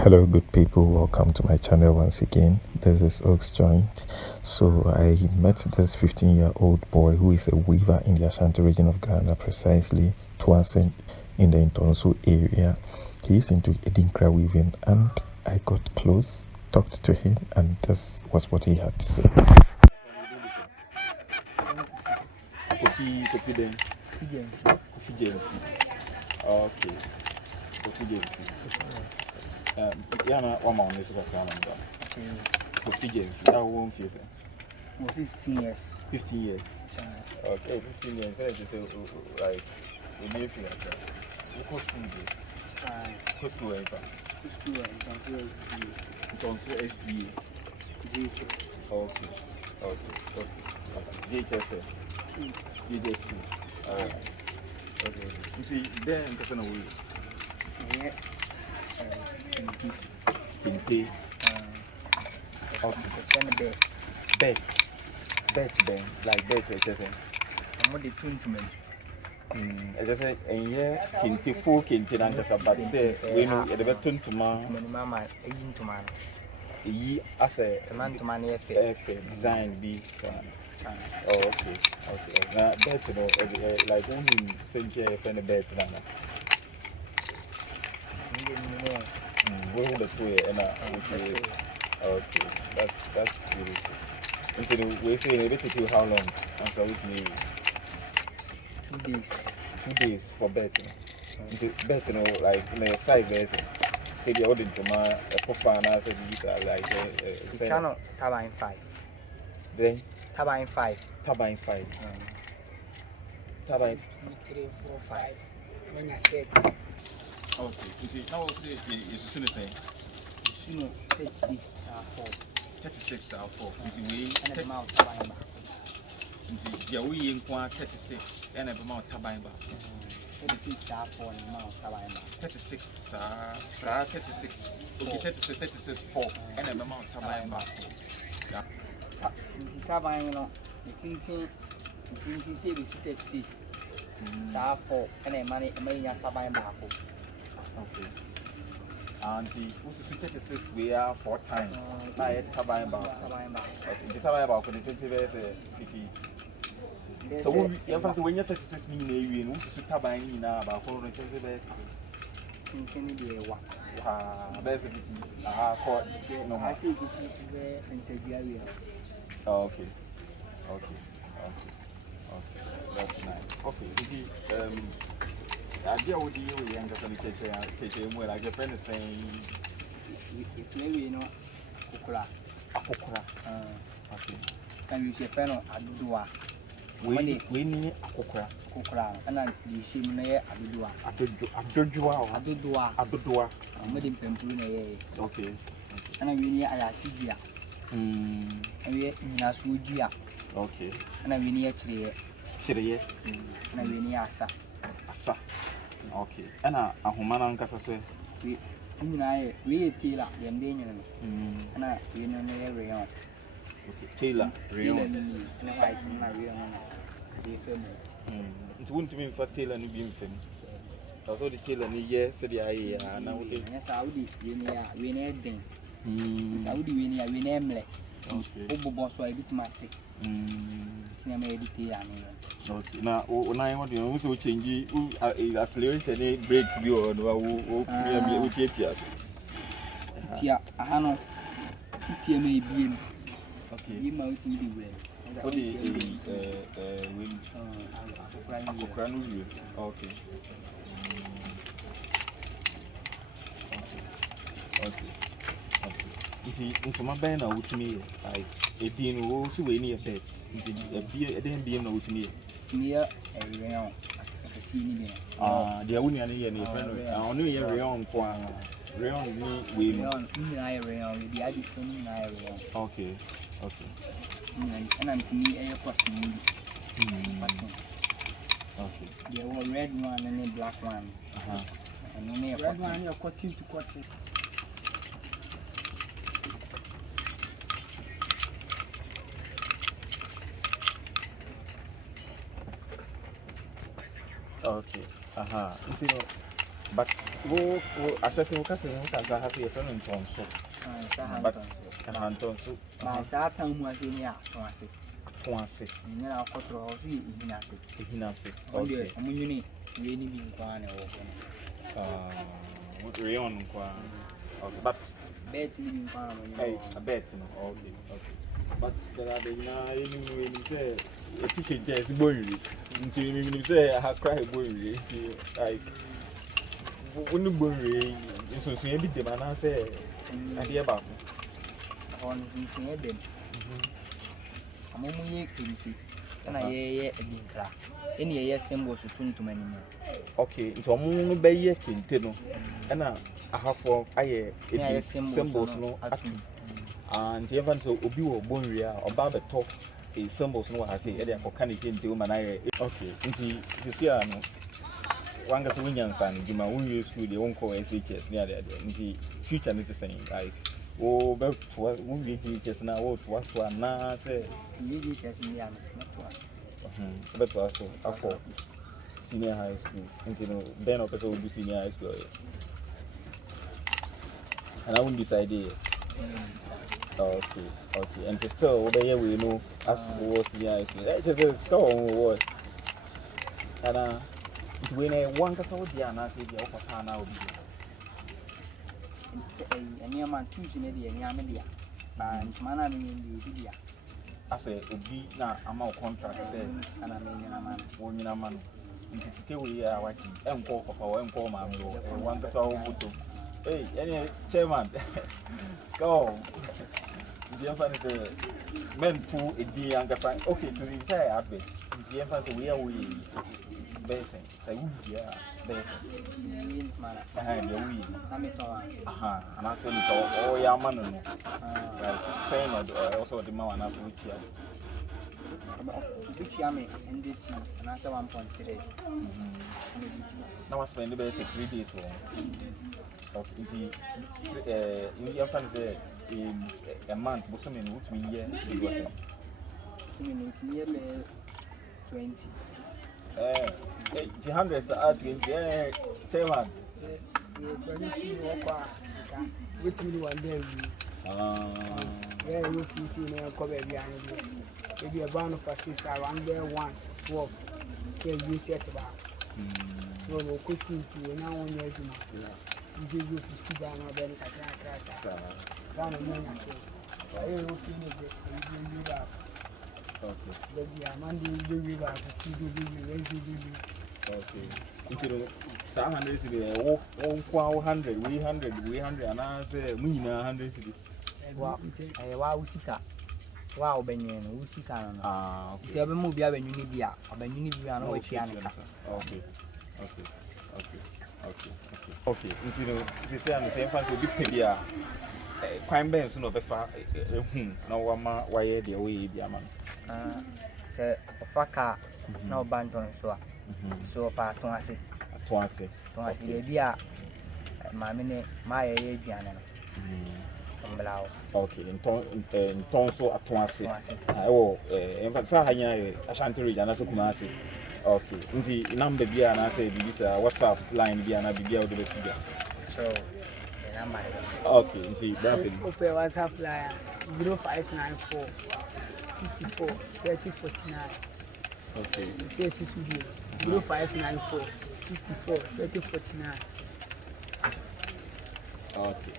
Hello, good people. Welcome to my channel once again. This is Oaks Joint. So I met this 15-year-old boy who is a weaver in the Ashanti region of Ghana, precisely Toase in the Ntonso area. He is into Adinkra weaving, and I got close, talked to him, and this was what he had to say. Okay. Yana one man is of Canada. That won't feel 15 years. 15 years. Okay, 15 years. I just say, like, we need to like that. You go school, go school, Ntonso SDA. Okay. JHS. Alright. Okay. You see, then person away. Yeah. Kente. Okay. Bets, like bets, I just say. I'm not the twin to me. I just say, and yeah, Kente, full Kente, and just about say, we know the better to man. Mamma, a yin to man. Ye, as a man to man, design be. Oh, okay. Now, bets, you know, like only send you a friend of bets now. We hold the two and okay, that's beautiful. Until we say it take you how long? Answer with me. 2 days. 2 days for betting. Bet, you know, like in a side version. Say the audience to my profile and I said these are like channel Tabine 5. Then Tabine 5. Tabine 5. Tabine 3, 4, 5. When I said okay, you see, now say it's the same. You know, 36 are 4. 36 are 4. Into we and amount Tabine back. Into the we in 36 and amount Tabine back. 36 are 4 and amount Tabine back. 36 36. Okay, 36 4 and amount Tabine back. Into Tabine, you know, the tinting say we 36. 4 and a money Tabine back. Okay. And the 36 we are 4 times. I Tabine back. Okay, the Tabine back for the 20 verse 50. So when you 36 mean we know to Tabine in about 420 verse. There's a bit. No, I see you see and say, okay. That's nice. Okay, you see, I deal with you, young say, well, like your friend is saying, if you know, Kukura. Okay. Can you say, Feno, Adudua? We need Kukura, and then you see me, Adudua. Adudua. I'm with him, Pempuna. Okay. And I really I see here. And we in a Sudia. Okay. And I really actually, and I really Asa. Okay. And a Humana Casa we Taylor, the Indian, and I know rayon. Taylor, rayon. And I rayon. It wouldn't mean for Taylor and being film. Also, the Taylor, yes, said the eye, and now yes, I would be we need them. I would be we name it. Obo boss, I bit my tick. Okay. Now, when I want to also change it, accelerate any break view or with it. Yeah, I know. It's a maybe. Okay. You might be well. What is win? Okay. Into my band out to me, like a being also any effects. A being out to me. Near a rayon. I see me. The only any friend. I only a rayon. Rayon, we rayon, the addition. Okay. And I'm to me a cotton. Okay. There were red one and a black one. And only a red one, you're cutting to cotton. Okay. You see, But wo assessing kasi yung kasa happy if no Ntonso. But Ntonso. Ma sa kan mu ase ni a Toase. Toase. Ni na akosoro ho so ihinase. Ihinase. Okay. Omunyuni we ni bi nkwa na wo ko. Rayon kwa. Okay. But Bet ni bi nkwa na mo hey, a bet no. Okay. But there are the you say a ticket there is boy. Until you say I have cried boy. Like when you boy, so you be the man say idea about on you dem. Amomu ye Kente. Na ye Adinkra. Eni ye symbol so tuntum anim. Okay, nti omo no be ye Kente no. Na ahafo aye symbols no atu. And even so obi wo Bonwire oba beto e symbols no ha say e dey akoka ne Kente o manaye. Okay, nti see no wanga so winyansa no djuma wonwie school dey wonko SHS ne ade nti future no saying like wo be to wo wie GHS na wo to na say GHS ni ya no to be to aso afọ senior high school nti no then o person wo do senior high school and I won't decide it. Okay and still wo be here we know as wo senior high school just still what and when I want to say dia na say dia okota na obi any man choose in the any media and mana me ndi dia ase obi na ama contract say ana me nyina man wo nyina man nti sike we ya wachi enko papa wo enko ma me wo wan ka so buto hey any chairman go ndi am fani say men pu edi angasa okay to the say advert ndi am fani we ya we besen say we ya besen mana ya we na me to and actually so oh ya man no like saying also the man na which ya which ya me in this and answer 1.3 now I spend the 3 days okay inti in fan say in a month but some in which me year because some in which year 20 the hundreds are 20 chairman with me one day. Yeah, you see me cover behind you. Maybe a band of assist around there 1, 12. You set about. So, no question to you now on your doing. You see, you see, down or then I can't crash. Son of me, I say, I don't feel it. You do that. Okay. The Amanda do you have to do. Okay. Into 700 cedis, 100, we 100, and I say, we 100 cedis. Wow, Usika. Wow, Benyon, Usika. You say, I'm moving when you need the app, when you need to be an ocean. Okay. Into say, I'm the same fan to be paid. Crime bands no be far. No one, why the way be a man. Say, Faka, no Ntonso. So, part Toase. Toase, baby, my minute, my age, okay, Ntonso at Toase. Oh, in fact, Ashanti Region, as a Kumasi. Okay, the number be an answer, this WhatsApp line be an idea of the figure. So, okay, see, rapid. Okay, WhatsApp line 0594 64 30 49. Okay. Say 0594 64 30 49. Okay.